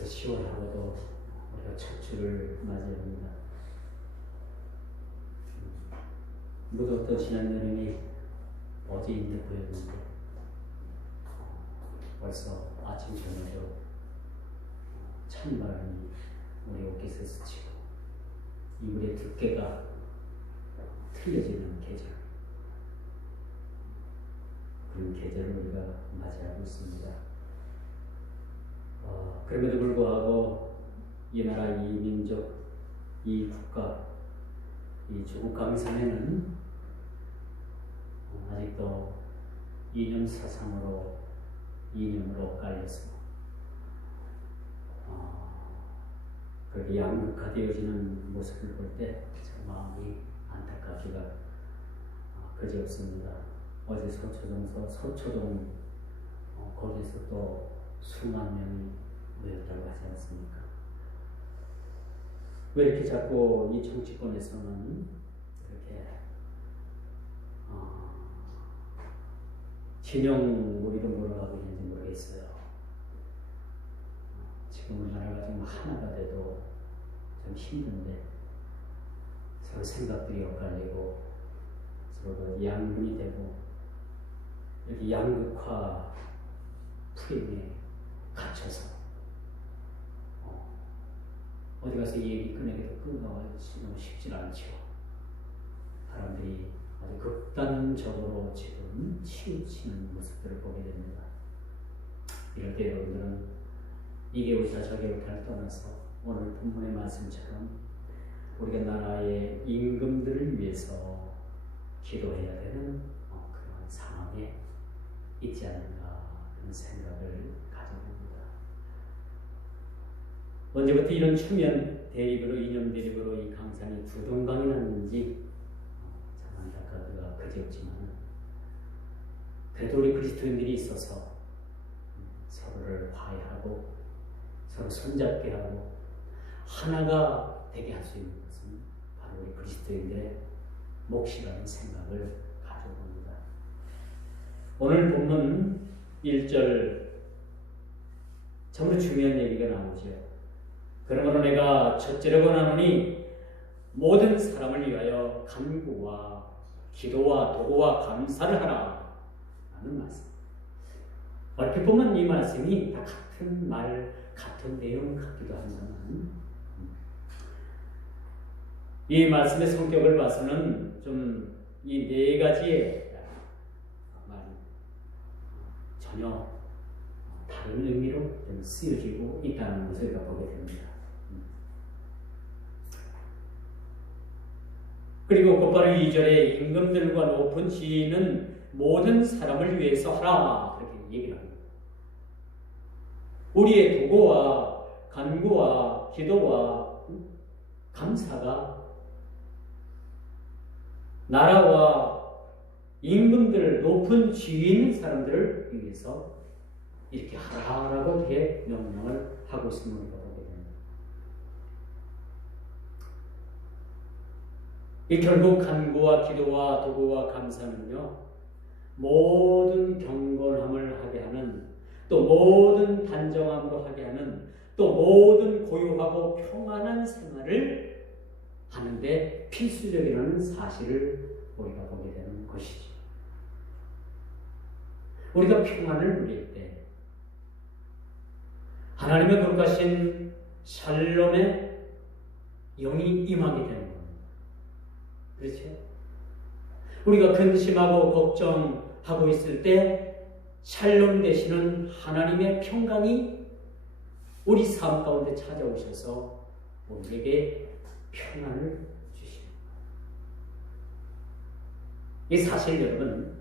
벌써 10월하고도 우리가 첫 주를 맞이합니다. 무더웠던 지난 여름이 어제인데 보였는데 벌써 아침 저녁으로 찬바람이 우리 옷깃을 스치고 이불의 두께가 틀려지는 계절, 그런 계절을 우리가 맞이하고 있습니다. 그럼에도 불구하고 이 나라, 이 민족, 이 국가, 이 조국 강산에는 아직도 이념 사상으로, 이념으로 깔려서 그렇게 양극화되어지는 모습을 볼 때 참 마음이 안타깝기가 그지없습니다. 어제 서초동 거기서 또 수만 명이 모였다고 하지 않습니까? 왜 이렇게 자꾸 이 정치권에서는 이렇게 진영 우리도 몰아가고 있는지 모르겠어요. 지금 우리나라가 좀 하나가 돼도 좀 힘든데 서로 생각들이 엇갈리고 서로 양분이 되고 이렇게 양극화 프레임에 갇혀서 어디 가서 얘기 꺼내기도 끊어가지고 너무 쉽지 않죠. 사람들이 아주 극단적으로 지금 치우치는 모습들을 보게 됩니다. 이럴 때 여러분들은 이게 옳다 저게 옳다를 떠나서 오늘 본문의 말씀처럼 우리가 나라의 임금들을 위해서 기도해야 되는 그런 상황에 있지 않는가 그런 생각을 가져봅니다. 언제부터 이런 추면 대립으로, 이념 대립으로 이 강산이 두동강이 났는지 참 안타깝기가 그지없지만 그래도 우리 그리스도인들이 있어서 서로를 화해하고 서로 손잡게 하고 하나가 되게 할 수 있는 것은 바로 우리 그리스도인들의 몫이라는 생각을 가져봅니다. 오늘 본문 1절 참으로 중요한 얘기가 나오죠. 그러므로 내가 첫째로 권하노니 모든 사람을 위하여 간구와 기도와 도구와 감사를 하라 라는 말씀. 얼핏 보면 이 말씀이 다 같은 말, 같은 내용 같기도 하지만 이 말씀의 성격을 봐서는 좀 이 네 가지의 말이 전혀 다른 의미로 좀 쓰여지고 있다는 것을 우리가 보게 됩니다. 그리고 곧바로 2절에 임금들과 높은 지위는 모든 사람을 위해서 하라 그렇게 얘기를 합니다. 우리의 도구와 간구와 기도와 감사가 나라와 임금들, 높은 지위 있는 사람들을 위해서 이렇게 하라라고 이렇게 명령을 하고 있음을 보게 됩니다. 이 결국 간구와 기도와 도구와 감사는요, 모든 경건함을 하게 하는, 또 모든 단정함으로 하게 하는, 또 모든 고요하고 평안한 생활을 하는데 필수적이라는 사실을 우리가 보게 되는 것이죠. 우리가 평안을 누릴 때 하나님의 거룩하신 샬롬의 영이 임하게 되는 겁니다. 그렇죠? 우리가 근심하고 걱정하고 있을 때 샬롬 되시는 하나님의 평강이 우리 삶 가운데 찾아오셔서 우리에게 평안을 주십니다. 이 사실 여러분,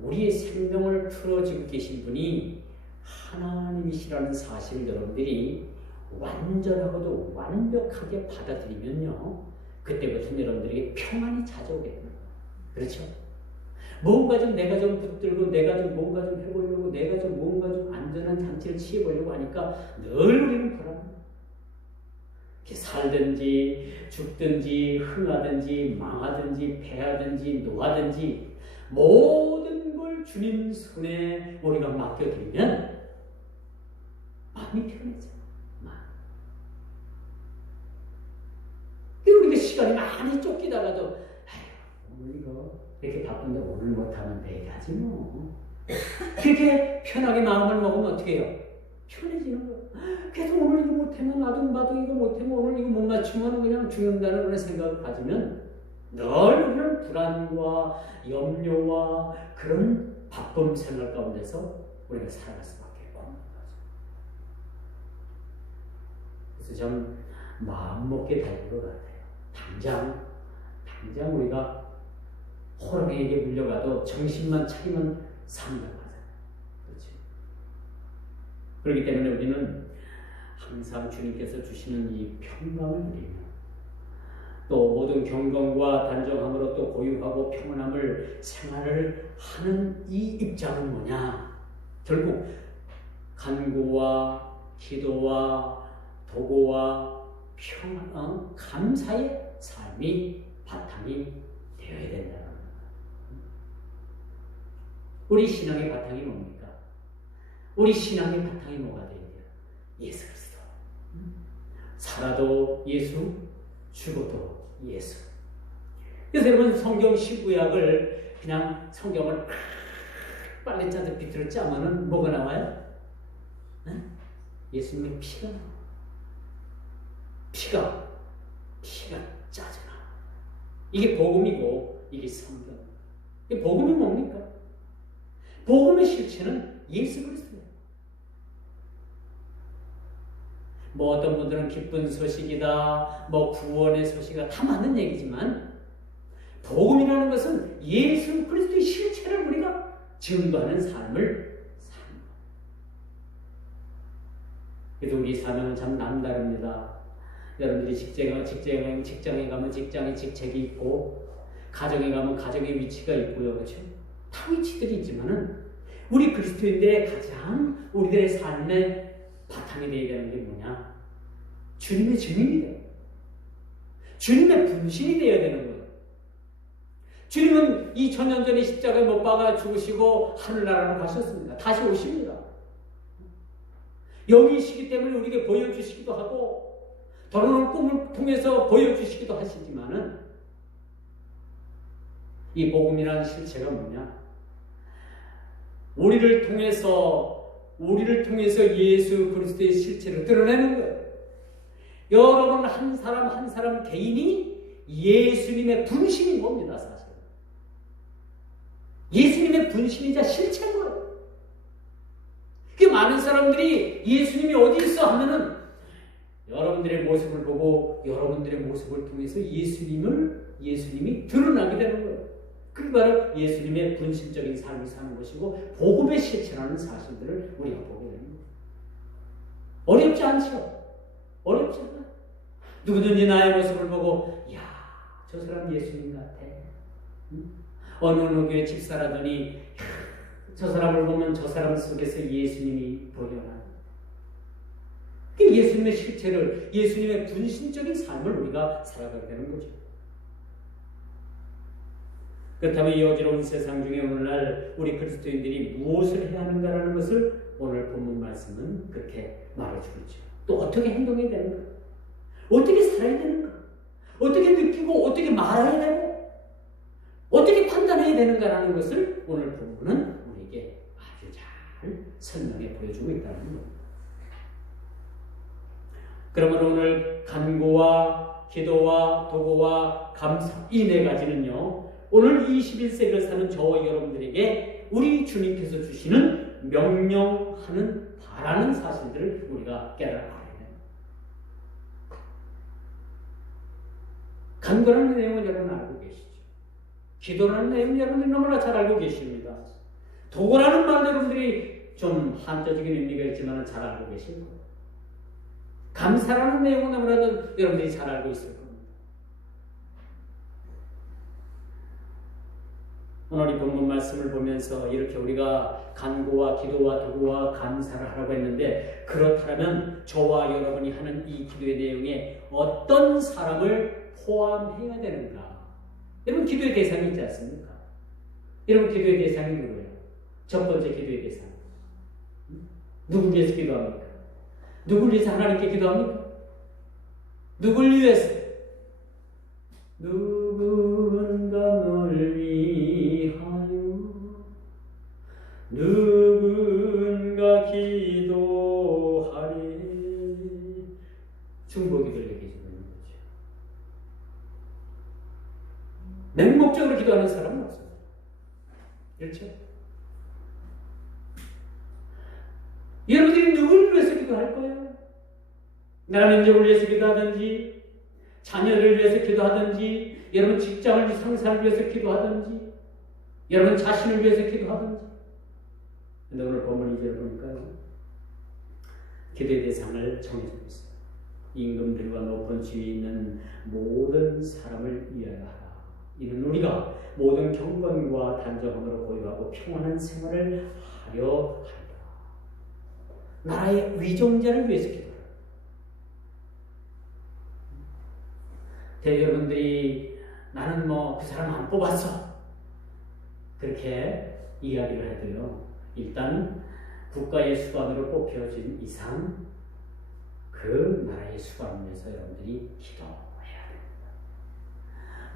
우리의 생명을 틀어지고 계신 분이 하나님이시라는 사실을 여러분들이 완전하고도 완벽하게 받아들이면요, 그때부터 여러분들에게 평안이 찾아오게 됩니다. 그렇죠? 뭔가 좀 내가 좀 붙들고 내가 좀 뭔가 좀 해보려고 내가 좀 뭔가 좀 안전한 장치를 취해보려고 하니까 늘 우리는 불안합니다. 살든지 죽든지 흥하든지 망하든지 패하든지 노하든지 모든 걸 주님 손에 우리가 맡겨드리면 마음이 편해져. 이렇게 바쁜데 오늘 못하면 내일하지 뭐. 그렇게 편하게 마음을 먹으면 어떻게 해요? 편해지는 거예요. 그래서 오늘 이거 못하면 나도 이거 못하면 오늘 이거 못 맞추면 그냥 죽는다는 그런 생각을 가지면 늘 그런 불안과 염려와 그런 바쁜 생활 가운데서 우리가 살아갈 수밖에 없는 거죠. 그래서 좀 마음먹게 될 것 같아요. 당장 우리가 호랑이에게 물려가도 정신만 차리면 산다고 하잖아요. 그렇지? 그렇기 때문에 우리는 항상 주님께서 주시는 이 평강을 누리며 또 모든 경건과 단정함으로 또 고유하고 평안함을 생활을 하는 이 입장은 뭐냐? 결국 간구와 기도와 도고와 감사의 삶이 바탕이 되어야 된다는 거예요. 우리 신앙의 바탕이 뭡니까? 우리 신앙의 바탕이 뭐가 되어야 돼요? 예수 그리스도. 살아도 예수, 죽어도 예수. 그래서 여러분 성경 신구약을 그냥 성경을 빨리 짜듯 비틀어 짜면은 뭐가 나와요? 네? 예수님의 피가 나와요. 피가 짜잖아. 이게 복음이고 이게 성경. 이 복음이 뭡니까? 복음의 실체는 예수 그리스도예요. 뭐 어떤 분들은 기쁜 소식이다, 뭐 구원의 소식이다, 다 맞는 얘기지만 복음이라는 것은 예수 그리스도의 실체를 우리가 증거하는 삶을 사는 거예요. 그래서 우리 사명은 참 남다릅니다. 여러분들이 직장에 가면 직장의 직책이 있고, 가정에 가면 가정의 위치가 있고요. 그렇죠? 다 위치들이 있지만은 우리 그리스도인들의 가장 우리들의 삶의 바탕이 되어야 되는 게 뭐냐? 주님의 증인이 돼요. 주님의 분신이 되어야 되는 거예요. 주님은 2000년 전에 십자가에 못 박아 죽으시고 하늘나라로 가셨습니다. 다시 오십니다. 여기시기 때문에 우리에게 보여주시기도 하고 더러운 꿈을 통해서 보여주시기도 하시지만은 이 복음이라는 실체가 뭐냐? 우리를 통해서 예수 그리스도의 실체를 드러내는 거예요. 여러분 한 사람 개인이 예수님의 분신인 겁니다, 사실. 예수님의 분신이자 실체인 거예요. 그 많은 사람들이 예수님이 어디 있어 하면은 여러분들의 모습을 보고 여러분들의 모습을 통해서 예수님이 드러나게 되는 거예요. 그게 바로 예수님의 분신적인 삶을 사는 것이고 복음의 실체라는 사실들을 우리가 보게 되는 거예요. 어렵지 않죠? 어렵지 않아. 누구든지 나의 모습을 보고 야, 저 사람 예수님 같아. 어느 교회 집사라더니 저 사람을 보면 저 사람 속에서 예수님이 보여나. 예수님의 실체를, 예수님의 분신적인 삶을 우리가 살아가게 되는 거죠. 그렇다면 이 어지러운 세상 중에 오늘날 우리 그리스도인들이 무엇을 해야 하는가라는 것을 오늘 본문 말씀은 그렇게 말해주고 있죠. 또 어떻게 행동해야 되는가? 어떻게 살아야 되는가? 어떻게 느끼고 어떻게 말해야 되고 어떻게 판단해야 되는가라는 것을 오늘 본문은 우리에게 아주 잘 설명해 보여주고 있다는 겁니다. 그러면 오늘 간구와 기도와 도고와 감사 이 네 가지는요. 오늘 21세기를 사는 저와 여러분들에게 우리 주님께서 주시는 명령하는 바라는 사실들을 우리가 깨달아야 돼요. 간구라는 내용은 여러분 알고 계시죠? 기도라는 내용은 여러분들이 너무나 잘 알고 계십니다. 도구라는 말도 여러분들이 좀 한자적인 의미가 있지만 잘 알고 계실 거예요. 감사라는 내용은 아무래도 여러분들이 잘 알고 있을 겁니다. 오늘 이 본문 말씀을 보면서 이렇게 우리가 간구와 기도와 도구와 감사를 하라고 했는데 그렇다면 저와 여러분이 하는 이 기도의 내용에 어떤 사람을 포함해야 되는가? 여러분 기도의 대상이 있지 않습니까? 여러분 기도의 대상이 누구예요? 첫 번째 기도의 대상. 누구를 위해서 기도합니까? 누구를 위해서 하나님께 기도합니까? 누구를 위해서? 누군가 널 위해 여러분들이 누구를 위해서 기도할 거예요? 나라 민족을 위해서 기도하든지, 자녀를 위해서 기도하든지, 여러분 직장을 상사를 위해서 기도하든지, 여러분 자신을 위해서 기도하든지. 근데 오늘 본문 2절 보니까요, 기도의 대상을 정해주고 있어요. 임금들과 높은 지위에 있는 모든 사람을 위하여 하라. 이는 우리가 모든 경건과 단정함으로 고요하고 평안한 생활을 하려 한다. 나라의 위종자를 위해서 기도하라. 여러분들이 나는 그 사람 안 뽑았어, 그렇게 이야기를 해도요, 일단 국가의 수반으로 뽑혀진 이상 그 나라의 수반을 위해서 여러분들이 기도해야 됩니다.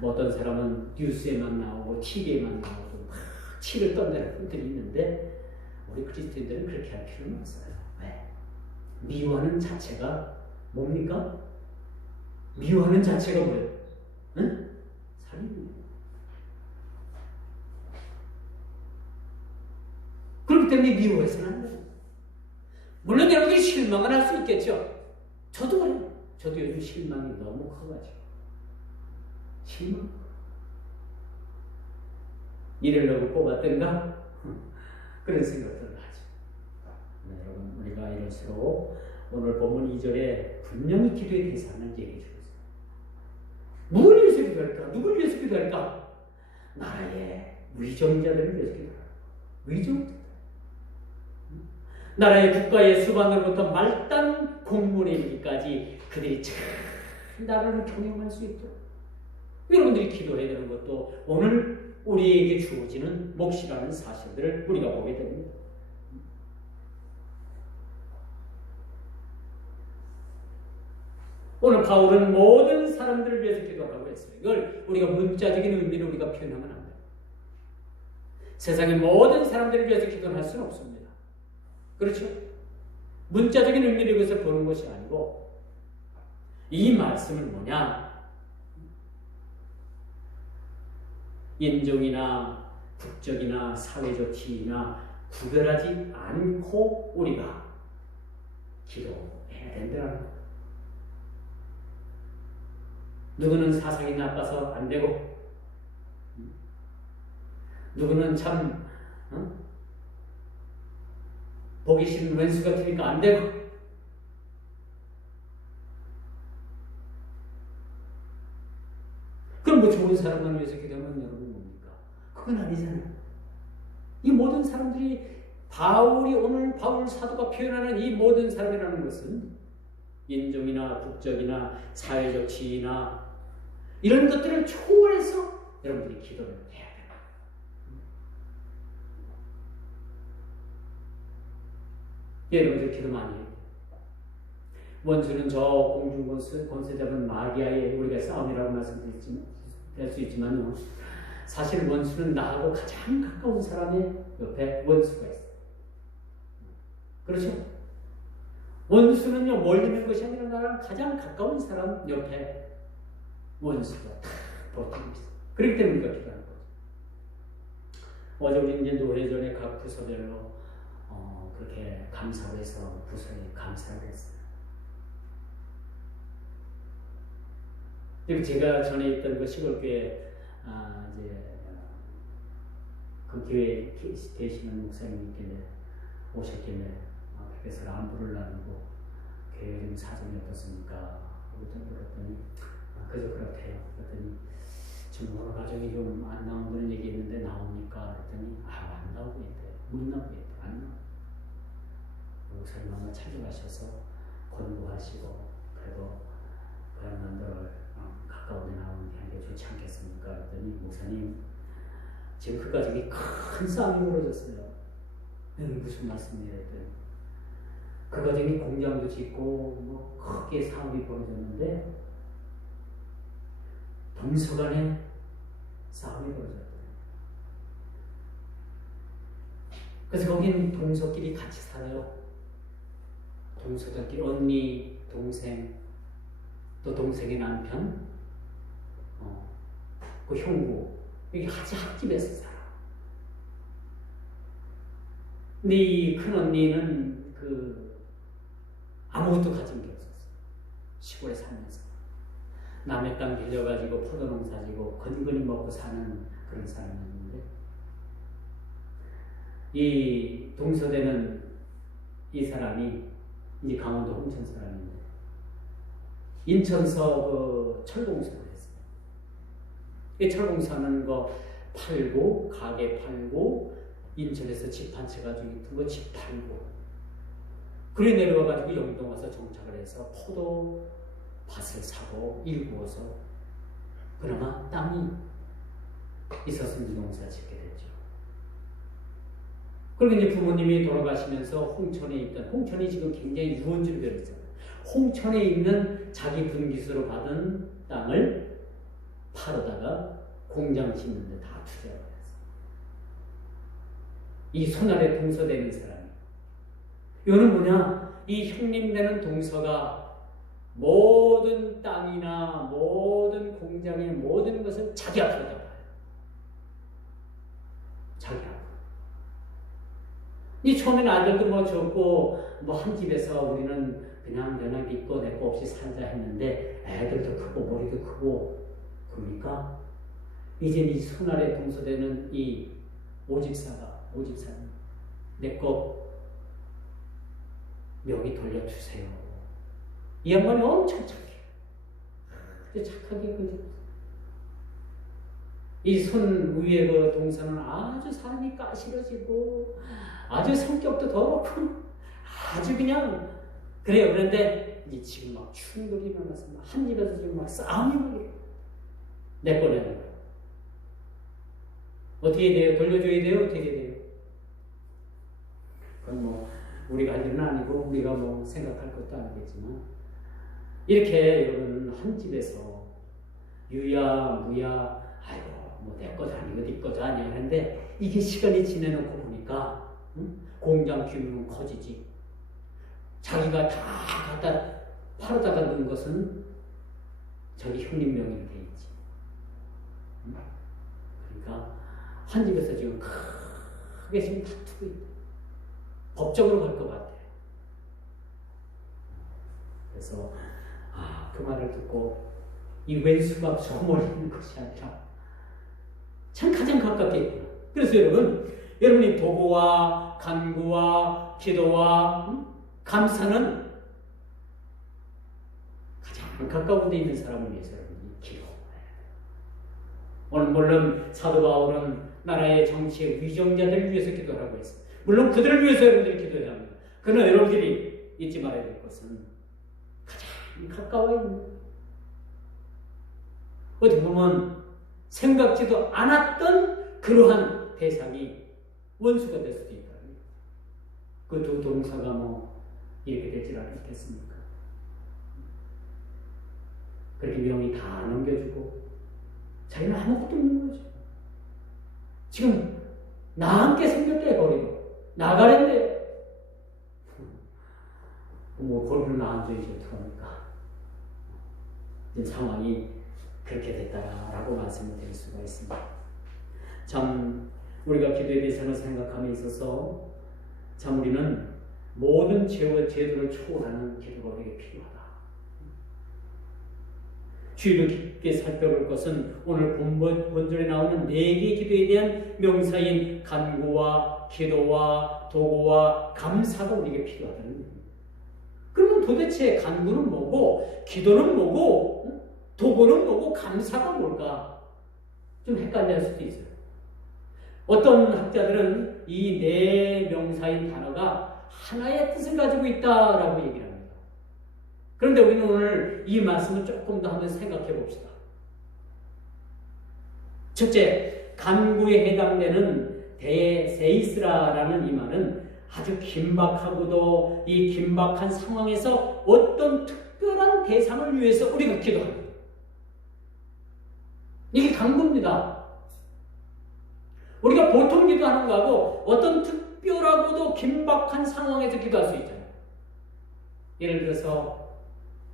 어떤 사람은 뉴스에만 나오고 TV에만 나오고 막 치를 떠내는 분들이 있는데, 우리 그리스도인들은 그렇게 할 필요는 없어요. 왜? 미워하는 자체가 뭡니까? 미워하는 자체가 뭐예요? 응? 살인이에요. 그렇기 때문에 미워해서는 안 돼요. 물론 여러분들이 실망을 할 수 있겠죠. 저도 그래요. 저도 요즘 실망이 너무 커가지고. 실망? 이러려고 뽑았던가? 그런 생각들을 하죠. 네, 여러분, 우리가 이럴수록 오늘 본문 2절에 분명히 기도의 대상을 얘기해 주고 있어요. 누구를 위해서 기도할까? 누구를 위해서 기도할까? 나라의 위정자들을 위해서 기도하라. 위정자. 나라의 국가의 수반으로부터 말단 공무원에 이르기까지 그들이 참 나라를 경영할 수 있도록 여러분들이 기도해야 되는 것도 오늘 우리에게 주어지는 몫이라는 사실들을 우리가 보게 됩니다. 오늘 바울은 모든 사람들을 위해서 기도하라고 했어요. 이걸 우리가 문자적인 의미로 우리가 표현하면 안 돼요. 세상의 모든 사람들을 위해서 기도는 할 수는 없습니다. 그렇죠? 문자적인 의미를 위해서 보는 것이 아니고, 이 말씀은 뭐냐? 인종이나 국적이나 사회적 지위나 구별하지 않고 우리가 기도해야 된다는 거예요. 누구는 사상이 나빠서 안 되고, 누구는 참 보기 싫은 왼수 같으니까 안 되고, 그럼 뭐 좋은 사람만 위해서 기도하면 여러분 뭡니까? 그건 아니잖아요. 이 모든 사람들이 오늘 바울 사도가 표현하는 이 모든 사람이라는 것은 인종이나 국적이나 사회적 지위나 이런 것들을 초월해서 여러분들이 기도를 해야 돼요. 여러분들 기도 많이 해요. 원수는 저 공중 권세 잡은 마귀아의 우리가 싸움이라고 말씀드릴 수 있지만, 사실 원수는 나하고 가장 가까운 사람의 옆에 원수가 있어요. 그렇죠? 원수는요, 멀리 있는 것이 아니라 나랑 가장 가까운 사람 옆에 원수가 탁 버티고 있어요. 그렇기 때문에 우리가 기도하는 거죠. 어제 우리 이제 노회전에 각 부서별로 그렇게 감사를 해서 부서에 감사를 했어요. 그리고 제가 전에 있던 그 시골교회 이제 그 교회에 계시는 목사님이 있길래 오셨길래 그래서 안부를 나누고 교회 좀 사정이 어떻습니까? 그랬더니 그저 그렇대요. 그랬더니 지금 오늘 가정이 좀 안 나온다는 얘기 했는데 나옵니까? 그랬더니 안 나오고 있대요. 못 나오고 있대요. 안 나오고. 목사님 한번 찾아가셔서 권고하시고, 그래도 그런 만들을 가까운 데 나오는 게 좋지 않겠습니까? 그랬더니 목사님, 지금 그 가정이 큰 싸움이 벌어졌어요. 무슨 말씀이에요? 그랬더니 그 가정이 공장도 짓고 크게 사업이 벌어졌는데 동서간에 싸움이 벌어졌대요. 그래서 거기는 동서끼리 같이 살아요. 동서들끼리 언니, 동생, 또 동생의 남편, 그 형부, 여기 같이 핫집에서 살아. 근데 이 큰 언니는 아무것도 가진 게 없었어요. 시골에 살면서 남의 땅 빌려가지고 포도농사 지고 근근히 먹고 사는 그런 사람이었는데, 이 동서되는 이 사람이 이제 강원도 홍천 사람인데 인천서 철공사를 했어요. 이 철공사는 거 팔고 가게 팔고 인천에서 집 한 채 가지고 있던 거 집 팔고, 그래 내려와가지고 영동 와서 정착을 해서 포도 밭을 사고 일구어서 그나마 땅이 있어서 농사 짓게 됐죠. 그리고 이제 부모님이 돌아가시면서 홍천에 있던, 홍천이 지금 굉장히 유원지로 변했잖아요. 홍천에 있는 자기 분기수로 받은 땅을 팔아다가 공장 짓는 데 다 투자를 했어요. 이 손아래 동서되는 사람이. 이거는 뭐냐? 이 형님되는 동서가 모든 땅이나 모든 공장의 모든 것을 자기 앞으로 봐요. 자기 앞으로. 이 처음에는 아들도 뭐 적고 뭐 한 집에서 우리는 그냥 믿고 내 거 없이 살자 했는데 애들도 크고 머리도 크고 그러니까 이제 이 손아래 동서되는 이 오집사는 내 거 명의 돌려주세요. 이 양반이 엄청 착해. 착하게 이 손 위에 그 동서는 아주 사람이 까시러지고 아주 성격도 더럽고 아주 그냥 그래요. 그런데 이제 지금 막 충돌이 일어나서 한 집에서 지금 막 싸움이 일어나요. 내 거 내는 거예요. 어떻게 돼요? 돌려줘야 돼요? 어떻게 돼요? 그건 뭐 우리가 할 일은 아니고 우리가 뭐 생각할 것도 아니겠지만, 이렇게 여러분 한 집에서 유야 무야 아이고 뭐 내 거도 아니고 네 거도 아니야 하는데, 이게 시간이 지내놓고 보니까 공장 규모는 커지지. 자기가 다 갖다 팔아다가 넣은 것은 저기 형님 명의로 돼 있지. 그러니까 한 집에서 지금 크게 지금 다투고 있다. 법적으로 갈 것 같아요. 그래서 그 말을 듣고 이 왼수가 소몰리는 것이 아니라 참 가장 가깝게 있구나. 그래서 여러분이 도구와 간구와 기도와 감사는 가장 가까운 데 있는 사람을 위해서 여러분이 기도해야 돼요. 오늘 물론 사도 바울은 나라의 정치의 위정자들을 위해서 기도하라고 했어요. 물론 그들을 위해서 여러분들이 기도해야 합니다. 그러나 여러분들이 잊지 말아야 될 것은 가장 가까워 있는, 어떻게 보면 생각지도 않았던 그러한 대상이 원수가 될 수도 있다. 그 두 동사가 뭐 이렇게 되질 않겠습니까? 그렇게 명이 다 넘겨주고 자기는 아무것도 없는 거죠. 지금 나 함께 생겼대 버리고 나가랬대. 뭐 거기로 나 앉아있지 어떡합니까? 상황이 그렇게 됐다라고 말씀을 드릴 수가 있습니다. 참 우리가 기도에 대해서는 생각함에 있어서 참 우리는 모든 죄와 제도를 초월하는 기도가 우리에게 필요하다. 주의를 깊게 살펴볼 것은 오늘 본절에 나오는 4개의 기도에 대한 명사인 간구와 기도와 도구와 감사가 우리에게 필요하다는 겁니다. 그러면 도대체 간구는 뭐고 기도는 뭐고 도구는 뭐고 감사가 뭘까? 좀 헷갈릴 수도 있어요. 어떤 학자들은 이 4 명사인 단어가 하나의 뜻을 가지고 있다라고 얘기를 합니다. 그런데 우리는 오늘 이 말씀을 조금 더 한번 생각해 봅시다. 첫째, 간구에 해당되는 데세이스라라는 이 말은 아주 긴박하고도 이 긴박한 상황에서 어떤 특별한 대상을 위해서 우리가 기도합니다. 이게 간구입니다. 우리가 보통 기도하는 거하고 어떤 특별하고도 긴박한 상황에서 기도할 수 있잖아요. 예를 들어서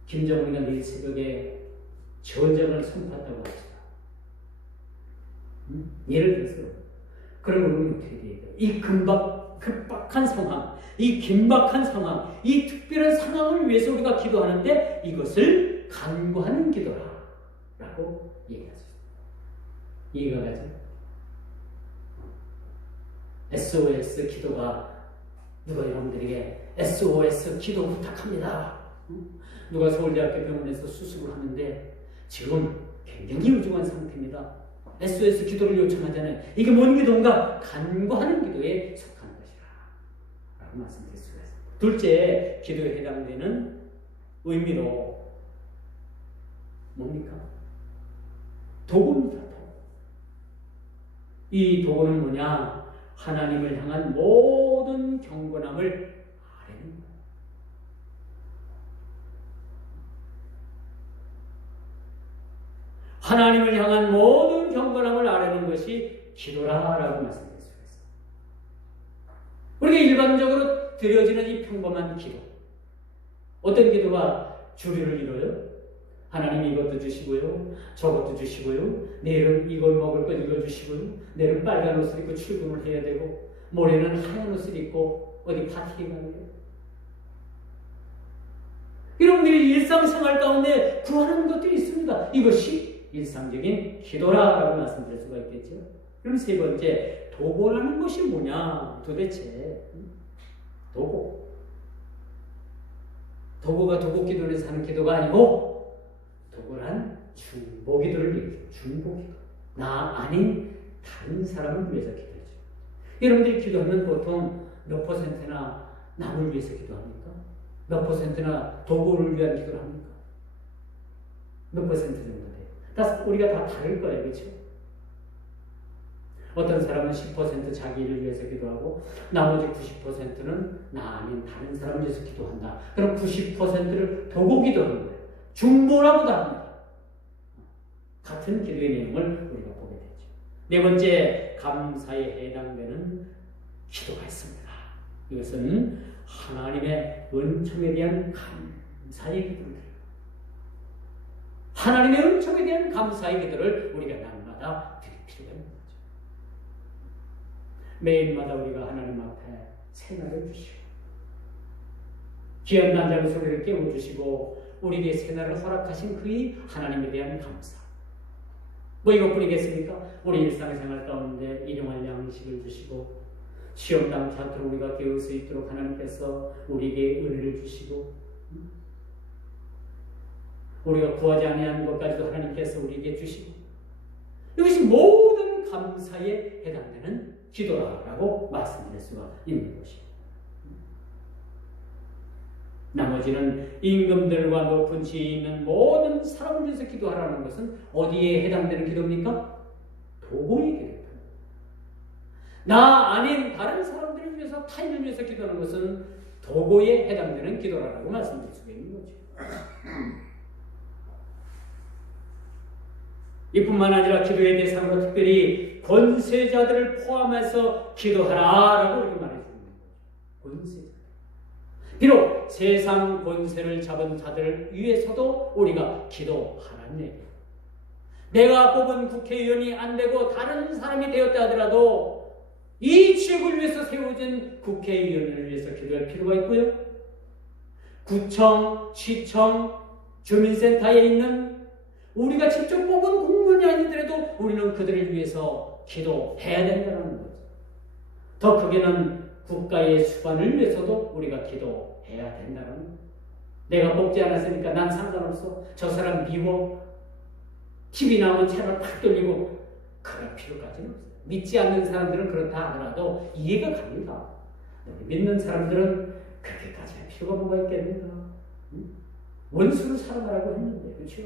김정은이가 내일 새벽에 전쟁을 선포했다고 합시다. 예를 들어서 그런 부분이 어떻게 돼야 돼요? 이 급박한 상황, 이 긴박한 상황, 이 특별한 상황을 위해서 우리가 기도하는데 이것을 간구하는 기도라고 얘기하죠. 이해가 가죠? SOS 기도가 누가 여러분들에게 SOS 기도 부탁합니다. 누가 서울대학교 병원에서 수술을 하는데 지금 굉장히 위중한 상태입니다. SOS 기도를 요청하잖아요. 이게 뭔 기도인가? 간구하는 기도에 속하는 것이라 라고 말씀드릴 수가 있습니다. 둘째, 기도에 해당되는 의미로 뭡니까? 도구입니다. 이 도구는 뭐냐? 하나님을 향한 모든 경건함을 아뢰는 거예요. 하나님을 향한 모든 경건함을 아뢰는 것이 기도라라고 말씀드릴 수가 있어요. 우리가 일반적으로 드려지는 이 평범한 기도, 어떤 기도가 주류를 이뤄요? 하나님 이것도 주시고요, 저것도 주시고요, 내일은 이걸 먹을 것 이거 주시고요, 내일은 빨간 옷을 입고 출근을 해야 되고, 모레는 하얀 옷을 입고 어디 파티에 가야 돼요. 여러분들이 일상생활 가운데 구하는 것들이 있습니다. 이것이 일상적인 기도라고 말씀드릴 수가 있겠죠. 그럼 세 번째, 도구라는 것이 뭐냐? 도대체 도구. 도구가 도구 기도를 하는 기도가 아니고 도구란 중보기도를 얘기해요. 중보기도. 나 아닌 다른 사람을 위해서 기도해줘. 여러분들이 기도하면 보통 몇 퍼센트나 남을 위해서 기도합니까? 몇 퍼센트나 도구를 위한 기도를 합니까? 몇 퍼센트 정도 돼요? 우리가 다 다를 거예요. 그렇죠? 어떤 사람은 10% 자기를 위해서 기도하고 나머지 90%는 나 아닌 다른 사람을 위해서 기도한다. 그럼 90%를 도구 기도하는 거예요. 중보라고도 합니다. 같은 기도의 내용을 우리가 보게 되죠. 네 번째, 감사에 해당되는 기도가 있습니다. 이것은 하나님의 은총에 대한 감사의 기도입니다. 하나님의 은총에 대한 감사의 기도를 우리가 날마다 드릴 필요가 있는 거죠. 매일마다 우리가 하나님 앞에 새날을 주시고 귀한 남자의 소리를 깨워주시고 우리에게 새날을 허락하신 그의 하나님에 대한 감사. 뭐 이것뿐이겠습니까? 우리 일상생활 가운데 일용할 양식을 주시고 시험당 곁으로 우리가 깨울 수 있도록 하나님께서 우리에게 은혜를 주시고 우리가 구하지 아니한 것까지도 하나님께서 우리에게 주시고 이것이 모든 감사에 해당되는 기도라고 말씀드릴 수가 있는 것입니다. 나머지는 임금들과 높은 지위 있는 모든 사람을 위해서 기도하라는 것은 어디에 해당되는 기도입니까? 도구의 기도입니다. 나 아닌 다른 사람들을 위해서 타인을 위해서 기도하는 것은 도구에 해당되는 기도라고 말씀드릴 수가 있는 거죠. 이뿐만 아니라 기도의 대상으로 특별히 권세자들을 포함해서 기도하라라고 이렇게 말해주는 거죠. 권세자. 비록 세상 권세를 잡은 자들을 위해서도 우리가 기도하라는 얘기예요. 내가 뽑은 국회의원이 안 되고 다른 사람이 되었다 하더라도 이 지역을 위해서 세워진 국회의원을 위해서 기도할 필요가 있고요. 구청, 시청, 주민센터에 있는 우리가 직접 뽑은 공무원이 아니더라도 우리는 그들을 위해서 기도해야 된다는 거죠. 더 크게는 국가의 수반을 위해서도 우리가 기도해야 된다는 거예요. 내가 뽑지 않았으니까 난 상관없어. 저 사람 미워. TV 나오면 채널 팍 돌리고 그럴 필요까지는 없어요. 믿지 않는 사람들은 그렇다 하더라도 이해가 갑니다. 믿는 사람들은 그렇게까지 할 필요가 뭐가 있겠는가. 원수를 사랑하라고 했는데 그렇죠?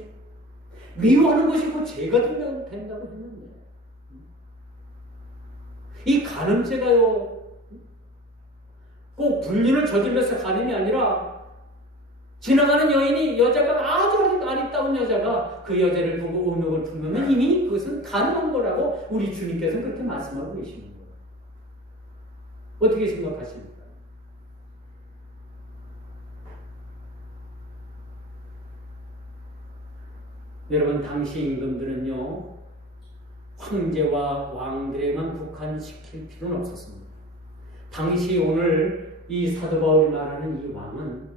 미워하는 것이 뭐 죄가 된다고 했는데 이 간음죄가요 꼭 불륜을 저질러서 간음이 아니라 지나가는 여자가 아주 아리따운 여자가 그 여자를 보고 음욕을 품으면 이미 그것은 간음한 거라고 우리 주님께서는 그렇게 말씀하고 계시는 거예요. 어떻게 생각하십니까? 여러분 당시 임금들은요 황제와 왕들에만 국한시킬 필요는 없었습니다. 당시 오늘 이 사도 바울이 말하는 이 왕은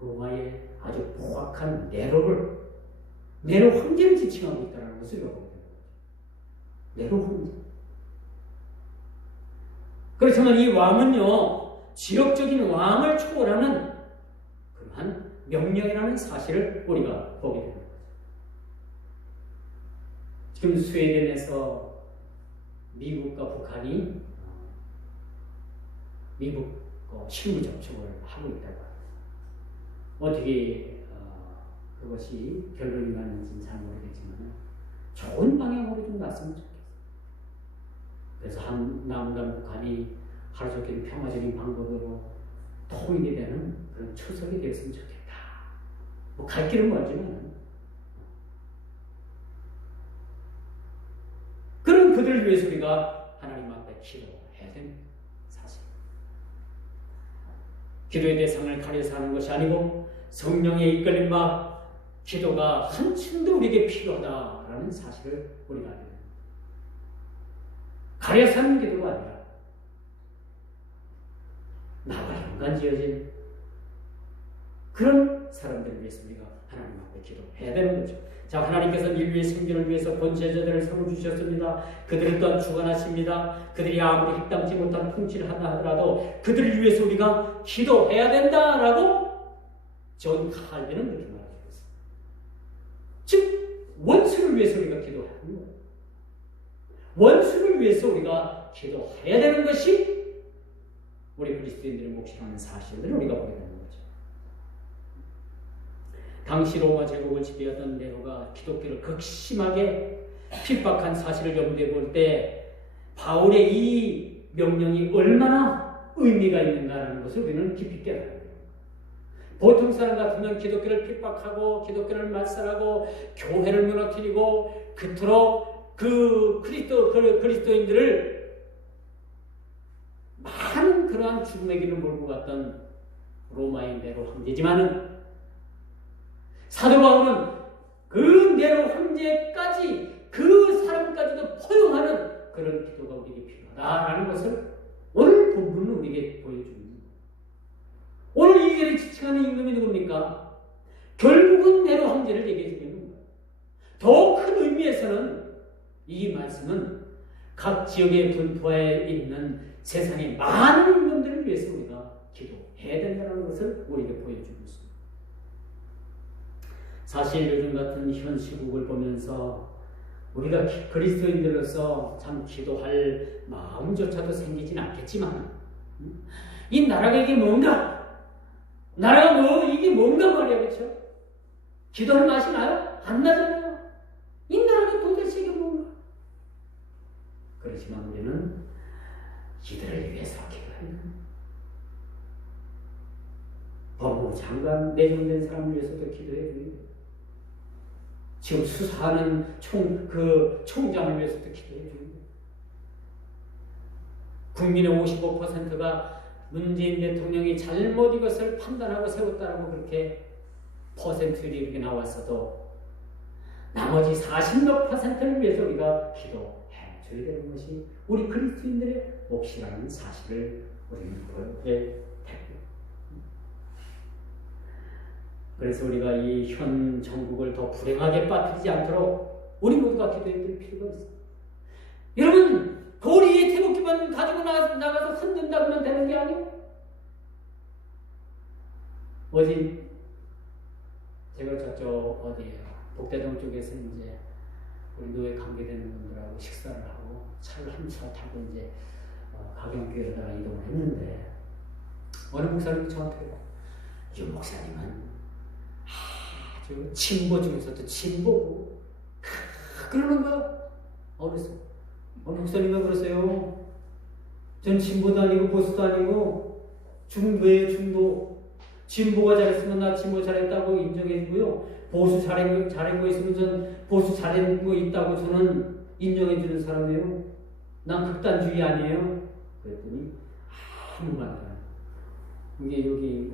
로마의 아주 포악한 네로 황제를 지칭하고 있다는 것을 우리가 보게 됩니다. 네로 황제. 그렇지만 이 왕은요, 지역적인 왕을 초월하는 그러한 명령이라는 사실을 우리가 보게 됩니다. 지금 스웨덴에서 미국과 북한이 미국 실무 접촉을 하고 있다고 합니다. 어떻게 그것이 결론이 나는지는 잘 모르겠지만 좋은 방향으로 좀 났으면 좋겠어요. 그래서 남과 북한이 하루 종일 평화적인 방법으로 통일이 되는 그런 초석이 되었으면 좋겠다. 뭐 갈 길은 멀지만 그런 그들을 위해서 우리가 하나님 앞에 기도해야 되는 사실. 기도의 대상을 가려서 하는 것이 아니고 성령의 이끌림 바 기도가 한층도 우리에게 필요하다라는 사실을 우리가 알게 됩니다. 가려서 하는 기도가 아니라 나와 연관지어진 그런 사람들을 위해서 우리가 하나님 앞에 기도해야 되는 거죠. 자, 하나님께서는 인류의 생존을 위해서 권세자들을 세워주셨습니다. 그들을 또한 주관하십니다. 그들이 아무리 합당치 못한 통치를 한다 하더라도 그들을 위해서 우리가 기도해야 된다라고 존 칼빈은 그렇게 말하고 있습니다. 즉 원수를 위해서 우리가 기도해야 하는 거예요. 원수를 위해서 우리가 기도해야 되는 것이 우리 그리스도인들의 몫이라는 사실을 우리가 보게 되는 거죠. 당시 로마 제국을 지배하던 네로가 기독교를 극심하게 핍박한 사실을 염두에 볼 때 바울의 이 명령이 얼마나 의미가 있는가라는 것을 우리는 깊이 깨달아야 돼요. 보통 사람 같으면 기독교를 핍박하고 기독교를 말살하고 교회를 무너뜨리고 그토록 그 그리스도인들을 많은 그러한 죽음의 길을 몰고 갔던 로마의 네로 황제지만은 사도 바울은 그 네로 황제까지 그 사람까지도 포용하는 그런 기도가 우리에게 필요하다라는 것을 오늘 본문은 우리에게 보여줍니다. 오늘 이 길을 지칭하는 임금이 누굽니까? 결국은 네로 황제를 얘기해 주는 겁니다. 더 큰 의미에서는 이 말씀은 각 지역에 분포해 있는 세상의 많은 임금들을 위해서 우리가 기도해야 된다는 것을 우리에게 보여주고 있습니다. 사실 요즘 같은 현 시국을 보면서 우리가 그리스도인들로서 참 기도할 마음조차도 생기진 않겠지만 이 나라가 이게 뭔가? 나라가 이게 뭔가 말이야, 그렇죠? 기도할 맛이 나요? 안 나잖아요. 이 나라가 도대체 이게 뭔가? 그렇지만 우리는 이들을 위해서 기도해야 법무부 장관 내정된 사람을 위해서도 기도해야 됩니다. 지금 수사하는 총장을 위해서도 기도해 줍니다. 국민의 55%가 문재인 대통령이 잘못 이것을 판단하고 세웠다라고 그렇게 퍼센트율이 이렇게 나왔어도 나머지 40몇 %를 위해서 우리가 기도해 줘야 되는 것이 우리 그리스도인들의 몫이라는 사실을 우리는 보여야 됩니다. 그래서 우리가 이 현 정국을 더 불행하게 빠뜨리지 않도록 우리 모두가 기도해야 될 필요가 있습니다. 여러분, 도리의 태극기만 가지고 나가서 흔든다 그러면 되는 게 아니에요. 어제 제가 저쪽 어디에요? 복대동 쪽에서 이제 우리 노예 관계되는 분들하고 식사를 하고 차를 한 차 타고 이제 가경교회에다가 이동을 했는데 어느 목사님이 저한테 이 목사님은 아주 진보 중에서도 진보고 그러는 거야. 그래서 어느 목사님이 그러세요. 전 진보도 아니고 보수도 아니고 중도예요. 중도. 진보가 잘했으면 나 진보 잘했다고 인정해주고요. 보수 잘한 거 있으면 전 보수 잘한 거 있다고 저는 인정해주는 사람이에요. 난 극단주의 아니에요. 그랬더니 아무 말 안 해요. 이게 여기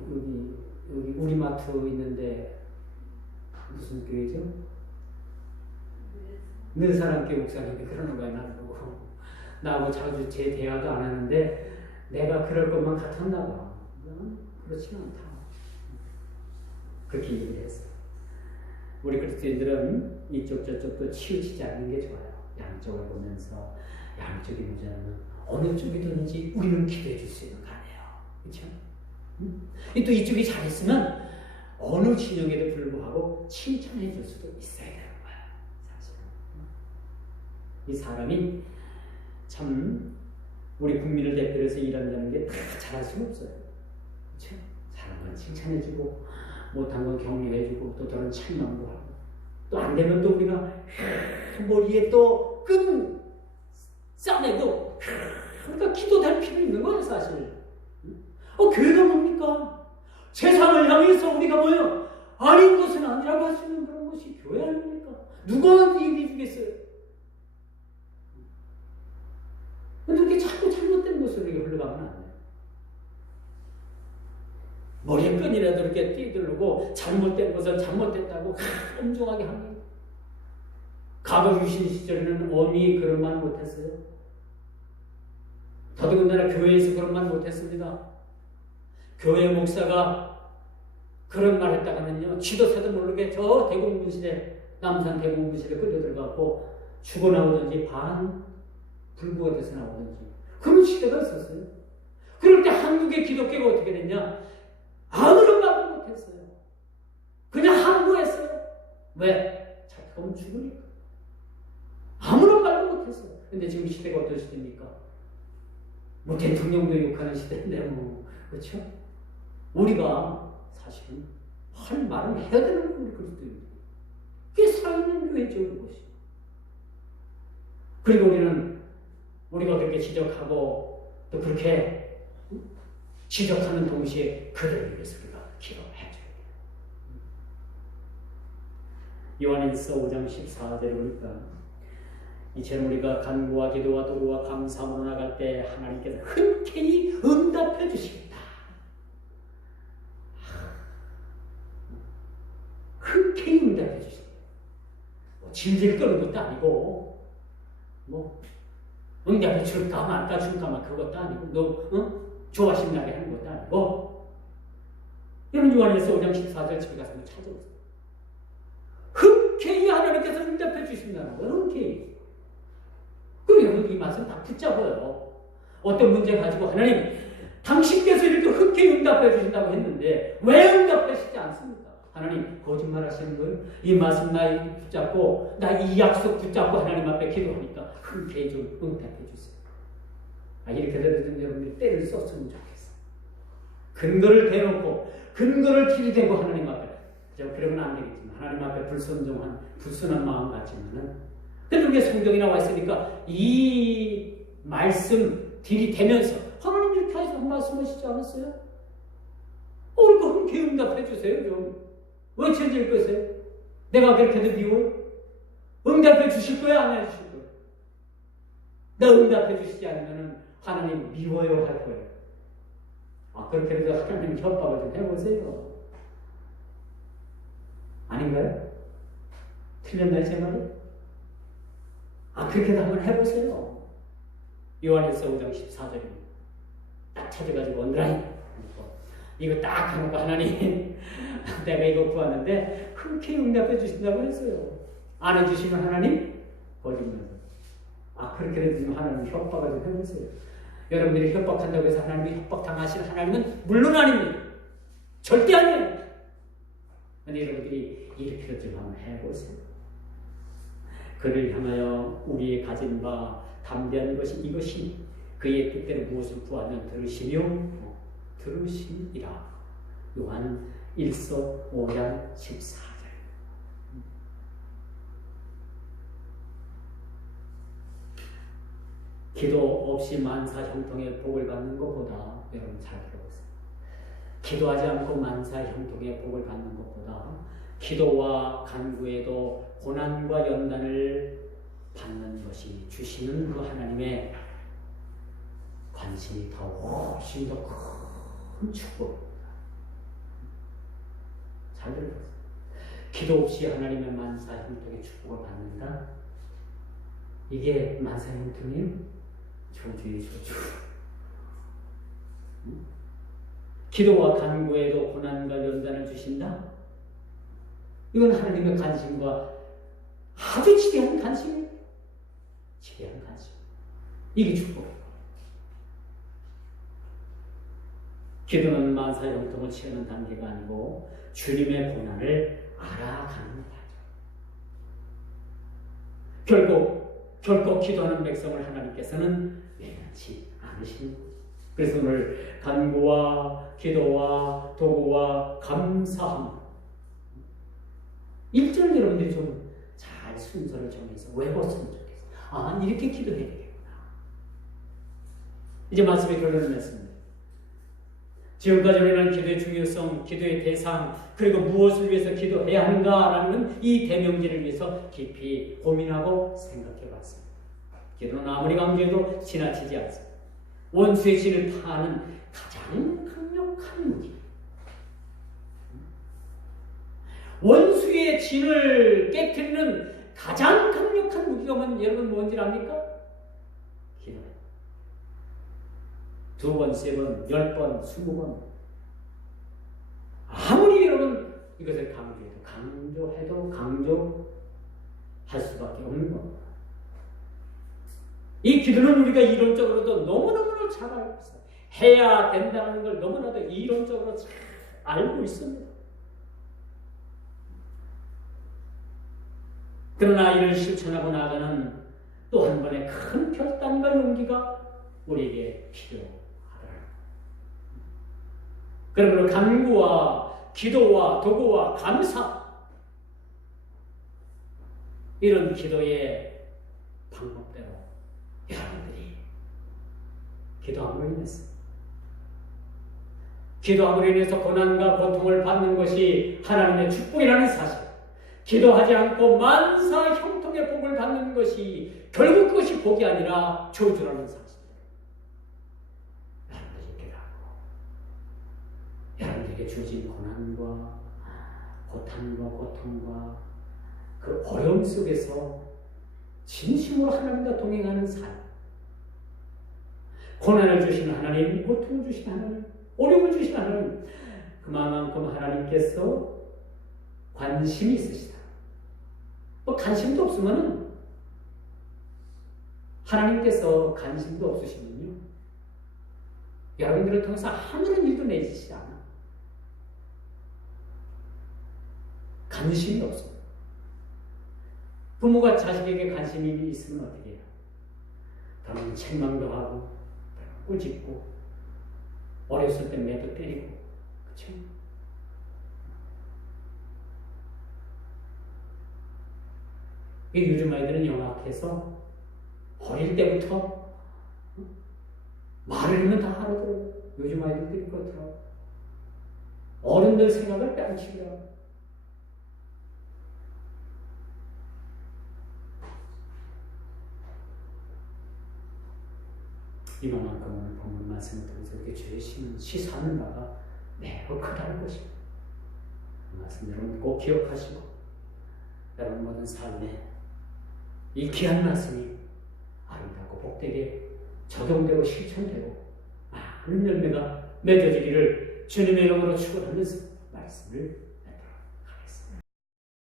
우리마트 있는데 무슨 교회죠? 늘사랑교회 목사님이 그러는 거야. 나하고 자주 제 대화도 안 하는데 내가 그럴 것만 같았나 봐. 그렇지는 않다. 그렇게 얘기를 했어요. 우리 그리스도인들은 이쪽 저쪽도 치우치지 않는 게 좋아요. 양쪽을 보면서 양쪽이 모자라면 어느 쪽이든지 우리는 기도해 줄 수 있는 거 아니에요. 그렇죠? 또 이쪽이 잘했으면 어느 진영에도 불구하고 칭찬해 줄 수도 있어야 되는 거야. 사실 이 사람이 참 우리 국민을 대표로 해서 일한다는 게 다 잘할 수는 없어요. 그렇죠? 잘한 건 칭찬해 주고 못한 건 격려해 주고 또 다른 찬양도 하고 또 안 되면 또 우리가 머리에 또 끈 싸매고 그러니까 기도될 필요 있는 거예요. 사실 교회가 뭡니까? 세상을 향해서 우리가 뭐예요? 아닌 것은 아니라고 할 수 있는 그런 것이 교회 아닙니까? 누가 얘기해 주겠어요? 근데 이렇게 자꾸 잘못된 것으로 이렇게 흘러가면 안 돼요. 머리에 끈이라도 이렇게 띠들고 잘못된 것을 잘못됐다고 엄중하게 합니다. 과거 유신 시절에는 어미 그런 말 못했어요. 더더군다나 교회에서 그런 말 못했습니다. 교회 목사가 그런 말 했다가는요, 지도사도 모르게 저 대공분실에, 남산 대공분실에 끌려 들어가고 죽어 나오든지 반 불구가 돼서 나오든지 그런 시대가 있었어요. 그럴 때 한국의 기독교가 어떻게 됐냐? 아무런 말도 못했어요. 그냥 항구했어요. 왜? 잡혀가면 죽으니까. 아무런 말도 못했어요. 근데 지금 시대가 어떤 시대입니까? 뭐 대통령도 욕하는 시대인데 뭐 그렇죠? 우리가 사실은 할 말은 해야 되는 거 우리 그리스도인들. 그게 살아있는 교회죠, 그것이. 그리고 우리가 그렇게 지적하고 또 그렇게 지적하는 동시에 그를 위해서 우리가 기도해줘야 돼요. 요한일서 5장 14절에 보니까 이처럼 우리가 간구와 기도와 도구와 감사함으로 나갈 때 하나님께서 흔쾌히 응답해 주시겠다. 흔쾌히 응답해 주시겠다. 뭐 질질 끄는 것도 아니고 뭐 응답해 줄까 말까 줄까 말까 그것도 아니고 너 좋아심나게 하는 것도 아니고 여러분 요한일서 5장 14절 집에 가서 한번 찾아보세요. 흔쾌히 하나님께서 응답해 주신다는 거예요. 흔쾌히. 그럼 여러분 이 말씀 다 붙잡아요. 어떤 문제 가지고 하나님 당신께서 이렇게 흔쾌히 응답해 주신다고 했는데 왜 응답하시지 않습니까? 하나님 거짓말 하시는 거예요? 이 말씀 나 붙잡고 나 이 약속 붙잡고 하나님 앞에 기도하니까 흔쾌히 좀 응답해 주세요. 이렇게 되면 여러분들이 때를 썼으면 좋겠어. 근거를 대놓고 근거를 들이대고 하나님 앞에 그러면 안 되겠지만 하나님 앞에 불순한 마음 같지만은 근데 우리가 성경에 나와 있으니까 이 말씀 들이대면서 하나님 이렇게 하셔서 말씀하시지 않았어요? 그러니까 흔쾌히 응답해 주세요. 좀 왜 천질 거세요? 내가 그렇게 해도 미워요? 응답해 주실 거야? 안 해 주실 거야? 나 응답해 주시지 않으면 하나님 미워요 할 거예요. 그렇게 해서 하나님 협박을 좀 해보세요. 아닌가요? 틀렸나요 제 말이? 그렇게도 한번 해보세요. 요한일서 5장 14절입니다. 딱 찾아가지고 온드라이 이거 딱 해놓고 하나님 내가 이거 구하는데 흔쾌히 응답해 주신다고 했어요. 안 해주시면 하나님 거짓말. 그렇게 해주시면 하나님 협박을 좀 해보세요. 여러분들이 협박한다고 해서 하나님이 협박당하시는 하나님은 물론 아닙니다. 절대 아니에요. 근데 여러분들이 이렇게 좀 한번 해보세요. 그를 향하여 우리의 가진 바 담대한 것이 이것이 그의 뜻대로 무엇을 구하면 들으시리라. 요한 1서 5장 14절. 기도 없이 만사 형통의 복을 받는 것보다 여러분 잘 들어보세요. 기도하지 않고 만사 형통의 복을 받는 것보다 기도와 간구에도 고난과 연단을 받는 것이 주시는 그 하나님의 관심이 더 훨씬 더 큰 축복입니다. 잘 들어보세요. 기도 없이 하나님의 만사 형통의 축복을 받는다? 이게 만사 형통이에요? 저주의 저주. 기도와 간구에도 고난과 연단을 주신다. 이건 하나님의 관심과 아주 지대한 관심이에요. 지대한 관심. 이게 축복이에요. 기도는 만사 형통을 채우는 단계가 아니고 주님의 고난을 알아가는 과정. 결코 기도하는 백성을 하나님께서는 외면치 않으십니다. 그래서 오늘 간구와 기도와 도구와 감사함 1절 여러분들이 좀 잘 순서를 정해서 외웠으면 좋겠어요. 이렇게 기도해야 되겠구나. 이제 말씀의 결론을 맺습니다. 지금까지 우리는 기도의 중요성, 기도의 대상, 그리고 무엇을 위해서 기도해야 하는가라는 이 대명제를 위해서 깊이 고민하고 생각해 봤습니다. 기도는 아무리 강조해도 지나치지 않습니다. 원수의 진을 파하는 가장 강력한 무기. 원수의 진을 깨트리는 가장 강력한 무기가 여러분 뭔지 압니까? 기도예요. 2번, 3번, 10번, 20번. 아무리 여러분 이것을 강조해도 강조할 수밖에 없는 겁니다. 이 기도는 우리가 이론적으로도 너무너무 잘 알고 있어요. 해야 된다는 걸 너무나도 이론적으로 잘 알고 있습니다. 그러나 이를 실천하고 나가는 또 한 번의 큰 결단과 용기가 우리에게 필요하더라. 그러므로 간구와 기도와 도구와 감사 이런 기도의 방법대로 여러분들이 기도함으로 인해서 고난과 고통을 받는 것이 하나님의 축복이라는 사실, 기도하지 않고 만사 형통의 복을 받는 것이 결국 그것이 복이 아니라 저주라는 사실. 여러분들이 기도하고 여러분들에게 주어진 고난과 고탄과 고통과 그 어려움 속에서 진심으로 하나님과 동행하는 삶, 고난을 주시는 하나님, 고통을 주시는 하나님, 어려움을 주시는 하나님, 그만큼 하나님께서 관심이 있으시다. 관심도 없으면 하나님께서 관심도 없으시면요 여러분들을 통해서 아무런 일도 내지시지 않아. 관심이 없습니다. 부모가 자식에게 관심이 있으면 어떻게 해요? 그러면 책망도 하고 꾸짖고 어렸을 때 매도 때리고, 그렇죠? 요즘 아이들은 영악해서 어릴 때부터 말을 하면 다 알아들어요. 요즘 아이들이 그렇더라고요. 어른들 생각을 뺨치더라고요. 이만큼 오늘 본문 말씀을 통해서 이렇게 주의 시사하는 바가 매우 크다는 것입니다. 그 말씀 여러분 꼭 기억하시고 여러분 모든 삶에 이 귀한 말씀이 아름답고 복되게 적용되고 실천되고 많은 열매가 맺어지기를 주님의 이름으로 축원하면서 말씀을